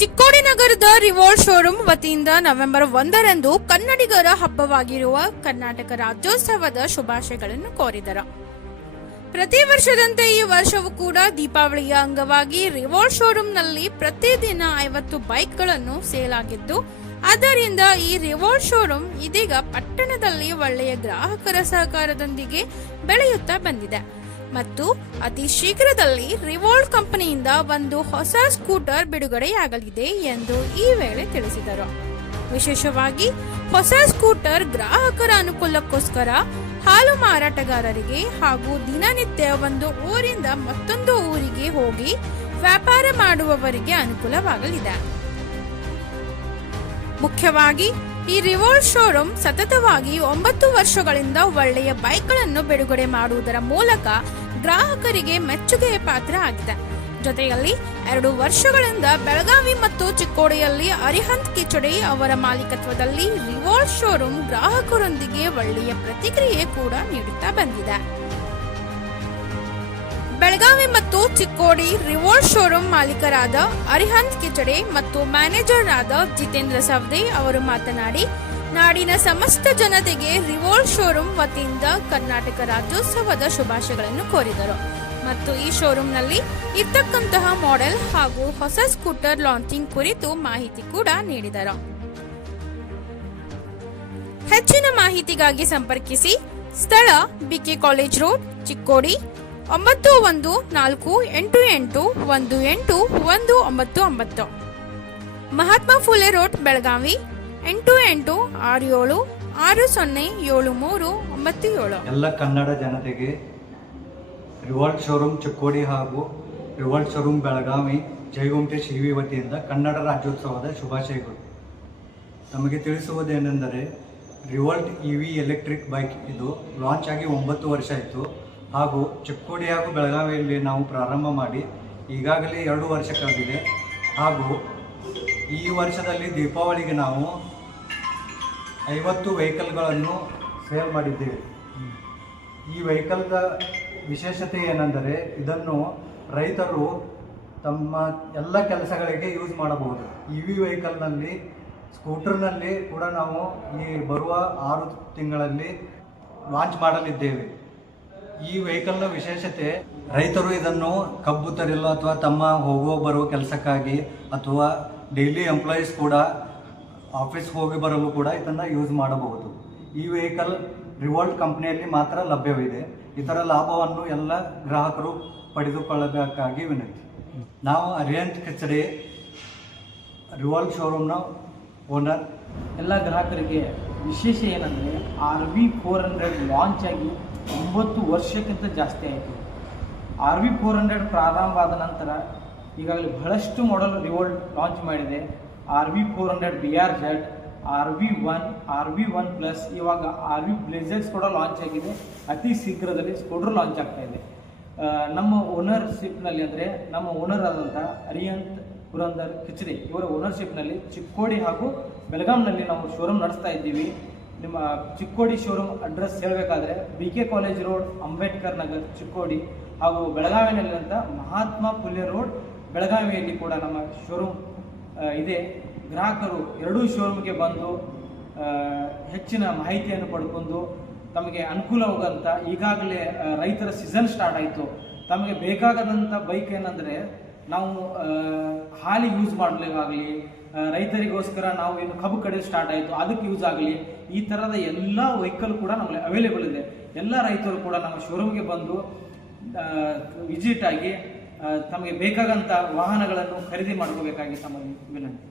ಚಿಕ್ಕೋಡಿ ನಗರದ revolt showroom ವತಿಯಿಂದ November 1ರಂದು ಕನ್ನಡಿಗರ ಹಬ್ಬವಾಗಿರುವ ಕರ್ನಾಟಕ ರಾಜ್ಯೋತ್ಸವದ ಶುಭಾಶಯಗಳನ್ನು ಕೋರಿದರು. ಪ್ರತಿ ವರ್ಷದಂತೆ ಈ ವರ್ಷವೂ ಕೂಡ ದೀಪಾವಳಿಯ ಅಂಗವಾಗಿ ರಿವೋಲ್ಟ್ ಶೋರೂಮ್ನಲ್ಲಿ ಪ್ರತಿದಿನ 50 ಬೈಕ್ಗಳನ್ನು ಸೇಲ್ ಆಗಿದ್ದು, ಆದ್ದರಿಂದ ಈ ರಿವೋಲ್ಟ್ ಶೋರೂಮ್ ಇದೀಗ ಪಟ್ಟಣದಲ್ಲಿ ಒಳ್ಳೆಯ ಗ್ರಾಹಕರ ಸಹಕಾರದೊಂದಿಗೆ ಬೆಳೆಯುತ್ತಾ ಬಂದಿದೆ ಮತ್ತು ಅತಿ ಶೀಘ್ರದಲ್ಲಿ ರಿವೋಲ್ಟ್ ಕಂಪನಿಯಿಂದ ಒಂದು ಹೊಸ ಸ್ಕೂಟರ್ ಬಿಡುಗಡೆಯಾಗಲಿದೆ ಎಂದು ಈ ವೇಳೆ ತಿಳಿಸಿದರು. ವಿಶೇಷವಾಗಿ ಹೊಸ ಸ್ಕೂಟರ್ ಗ್ರಾಹಕರ ಅನುಕೂಲಕ್ಕೋಸ್ಕರ ಹಾಲು ಮಾರಾಟಗಾರರಿಗೆ ಹಾಗೂ ದಿನನಿತ್ಯ ಒಂದು ಊರಿಂದ ಮತ್ತೊಂದು ಊರಿಗೆ ಹೋಗಿ ವ್ಯಾಪಾರ ಮಾಡುವವರಿಗೆ ಅನುಕೂಲವಾಗಲಿದೆ. ಮುಖ್ಯವಾಗಿ ಈ ರಿವೋಲ್ಟ್ ಶೋರೂಮ್ ಸತತವಾಗಿ 9 ವರ್ಷಗಳಿಂದ ಒಳ್ಳೆಯ ಬೈಕ್ಗಳನ್ನು ಬಿಡುಗಡೆ ಮಾಡುವುದರ ಮೂಲಕ ಗ್ರಾಹಕರಿಗೆ ಮೆಚ್ಚುಗೆಯ ಪಾತ್ರ ಆಗಿದೆ. ಜೊತೆಯಲ್ಲಿ 2 ವರ್ಷಗಳಿಂದ ಬೆಳಗಾವಿ ಮತ್ತು ಚಿಕ್ಕೋಡಿಯಲ್ಲಿ ಅರಿಹಂತ್ ಕಿಚಡಿ ಅವರ ಮಾಲೀಕತ್ವದಲ್ಲಿ ರಿವೋಲ್ಟ್ ಶೋರೂಮ್ ಗ್ರಾಹಕರೊಂದಿಗೆ ಒಳ್ಳೆಯ ಪ್ರತಿಕ್ರಿಯೆ ಕೂಡ ನೀಡುತ್ತಾ ಬಂದಿದೆ. ಬೆಳಗಾವಿ ಮತ್ತು ಚಿಕ್ಕೋಡಿ ರಿವೋಲ್ಟ್ ಶೋರೂಮ್ ಮಾಲೀಕರಾದ ಅರಿಹಂತ್ ಕಿಚಡೆ ಮತ್ತು ಮ್ಯಾನೇಜರ್ ಆದ ಜಿತೇಂದ್ರ ಸವದಿ ಅವರು ಮಾತನಾಡಿ, ನಾಡಿನ ಸಮಸ್ತ ಜನತೆಗೆ ರಿವೋಲ್ಟ್ ಶೋರೂಮ್ ವತಿಯಿಂದ ಕರ್ನಾಟಕ ರಾಜ್ಯೋತ್ಸವದ ಶುಭಾಶಯಗಳನ್ನು ಕೋರಿದರು ಮತ್ತು ಈ ಶೋರೂಮ್ನಲ್ಲಿ ಇರ್ತಕ್ಕಂತಹ ಮಾಡೆಲ್ ಹಾಗೂ ಹೊಸ ಸ್ಕೂಟರ್ ಲಾಂಚಿಂಗ್ ಕುರಿತು ಮಾಹಿತಿ ಕೂಡ ನೀಡಿದರು. ಹೆಚ್ಚಿನ ಮಾಹಿತಿಗಾಗಿ ಸಂಪರ್ಕಿಸಿ. ಸ್ಥಳ BK college road, Chikkodi 9148818199. Mahatma Phule road, Belagavi 8867607397. ಎಲ್ಲ ಕನ್ನಡ ಜನತೆಗೆ ರಿವೋಲ್ಟ್ ಶೋರೂಮ್ ಚಿಕ್ಕೋಡಿ ಹಾಗೂ Revolt showroom Belagavi Jayagomatesh EV ವತಿಯಿಂದ ಕನ್ನಡ ರಾಜ್ಯೋತ್ಸವದ ಶುಭಾಶಯಗಳು. ತಮಗೆ ತಿಳಿಸುವುದೇನೆಂದರೆ, ರಿವೋಲ್ಟ್ ಇವಿ ಎಲೆಕ್ಟ್ರಿಕ್ ಬೈಕ್ ಇದು ಲಾಂಚ್ ಆಗಿ 9 ವರ್ಷ ಆಯಿತು ಹಾಗೂ ಚಿಕ್ಕೋಡಿ ಹಾಗೂ ಬೆಳಗಾವಿಯಲ್ಲಿ ನಾವು ಪ್ರಾರಂಭ ಮಾಡಿ ಈಗಾಗಲೇ 2 ವರ್ಷ ಕಳೆದಿದೆ ಹಾಗೂ ಈ ವರ್ಷದಲ್ಲಿ ದೀಪಾವಳಿಗೆ ನಾವು 50 ವೆಹಿಕಲ್ಗಳನ್ನು ಸೇಲ್ ಮಾಡಿದ್ದೇವೆ. ಈ ವೆಹಿಕಲ್ದ ವಿಶೇಷತೆ ಏನೆಂದರೆ, ಇದನ್ನು ರೈತರು ತಮ್ಮ ಎಲ್ಲ ಕೆಲಸಗಳಿಗೆ ಯೂಸ್ ಮಾಡಬಹುದು. ಇ ವಿ ವೆಹಿಕಲ್ನಲ್ಲಿ, ಸ್ಕೂಟರ್ನಲ್ಲಿ ಕೂಡ ನಾವು ಈ ಬರುವ 6 ತಿಂಗಳಲ್ಲಿ ಲಾಂಚ್ ಮಾಡಲಿದ್ದೇವೆ. ಈ ವೆಹಿಕಲ್ನ ವಿಶೇಷತೆ, ರೈತರು ಇದನ್ನು ಕಬ್ಬು ತರಲು ಅಥವಾ ತಮ್ಮ ಹೋಗುವ ಬರುವ ಕೆಲಸಕ್ಕಾಗಿ ಅಥವಾ ಡೈಲಿ ಎಂಪ್ಲಾಯೀಸ್ ಕೂಡ ಆಫೀಸ್ ಹೋಗಿ ಬರಲು ಕೂಡ ಇದನ್ನು ಯೂಸ್ ಮಾಡಬಹುದು. ಈ ವೆಹಿಕಲ್ ರಿವೋಲ್ಟ್ ಕಂಪ್ನಿಯಲ್ಲಿ ಮಾತ್ರ ಲಭ್ಯವಿದೆ. ಇದರ ಲಾಭವನ್ನು ಎಲ್ಲ ಗ್ರಾಹಕರು ಪಡೆದುಕೊಳ್ಳಬೇಕಾಗಿ ವಿನಂತಿ. ನಾವು ಅರಿಹಂತ್ ಕಿಚಡಿ ರಿವೋಲ್ಟ್ ಶೋರೂಮ್ನ ಓನರ್. ಎಲ್ಲ ಗ್ರಾಹಕರಿಗೆ ವಿಶೇಷ ಏನಂದರೆ, RV400 ಲಾಂಚ್ ಆಗಿ 9 ವರ್ಷಕ್ಕಿಂತ ಜಾಸ್ತಿ ಆಯಿತು. RV400 ಪ್ರಾರಂಭ ಆದ ನಂತರ ಈಗಾಗಲೇ ಬಹಳಷ್ಟು ಮಾಡೆಲ್ ರಿವೋಲ್ಟ್ ಲಾಂಚ್ ಮಾಡಿದೆ. RV400 BRZ, RV1, RV1+, ಇವಾಗ RV ಬ್ಲೇಜರ್ಸ್ ಕೂಡ ಲಾಂಚ್ ಆಗಿದೆ. ಅತಿ ಶೀಘ್ರದಲ್ಲಿ ಸ್ಕೂಟರ್ ಲಾಂಚ್ ಆಗ್ತಾ ಇದೆ. ನಮ್ಮ ಓನರ್ಶಿಪ್ನಲ್ಲಿ, ಅಂದರೆ ನಮ್ಮ ಓನರ್ ಆದಂಥ ಅರಿಹಂತ್ ಪುರಂದರ್ ಕಿಚಡಿ ಇವರ ಓನರ್ಶಿಪ್ನಲ್ಲಿ ಚಿಕ್ಕೋಡಿ ಹಾಗೂ ಬೆಳಗಾಂನಲ್ಲಿ ನಾವು ಶೋರೂಮ್ ನಡೆಸ್ತಾ ಇದ್ದೀವಿ. ನಿಮ್ಮ ಚಿಕ್ಕೋಡಿ ಶೋರೂಮ್ ಅಡ್ರೆಸ್ ಹೇಳಬೇಕಾದ್ರೆ BK college road, Ambedkar Nagar, Chikkodi ಹಾಗೂ ಬೆಳಗಾವಿನಲ್ಲಿರುವಂಥ ಮಹಾತ್ಮ ಫುಲೆ ರೋಡ್, ಬೆಳಗಾವಿಯಲ್ಲಿ ಕೂಡ ನಮ್ಮ ಶೋರೂಮ್ ಇದೆ. ಗ್ರಾಹಕರು 2 ಶೋರೂಮ್ಗೆ ಬಂದು ಹೆಚ್ಚಿನ ಮಾಹಿತಿಯನ್ನು ಪಡ್ಕೊಂಡು ತಮಗೆ ಅನುಕೂಲವಾಗಂತ, ಈಗಾಗಲೇ ರೈತರ ಸೀಸನ್ ಸ್ಟಾರ್ಟ್ ಆಯಿತು. ತಮಗೆ ಬೇಕಾಗದಂಥ ಬೈಕ್ ಏನಂದರೆ, ನಾವು ಹಾಲಿಗೆ ಯೂಸ್ ಮಾಡಲಿಕ್ಕಾಗಲಿ, ರೈತರಿಗೋಸ್ಕರ ನಾವು ಏನು ಕಬ್ಬು ಕಡೆ ಸ್ಟಾರ್ಟ್ ಆಯಿತು ಅದಕ್ಕೆ ಯೂಸ್ ಆಗಲಿ, ಈ ಥರದ ಎಲ್ಲ ವೆಹಿಕಲ್ ಕೂಡ ನಮ್ಮಲ್ಲಿ ಅವೈಲೇಬಲ್ ಇದೆ. ಎಲ್ಲ ರೈತರು ಕೂಡ ನಮ್ಮ ಶೋರೂಮ್ಗೆ ಬಂದು ವಿಸಿಟ್ ಆಗಿ ತಮಗೆ ಬೇಕಾಗಂಥ ವಾಹನಗಳನ್ನು ಖರೀದಿ ಮಾಡ್ಕೋಬೇಕಾಗಿ ತಮಗೆ ವಿನಂತಿ.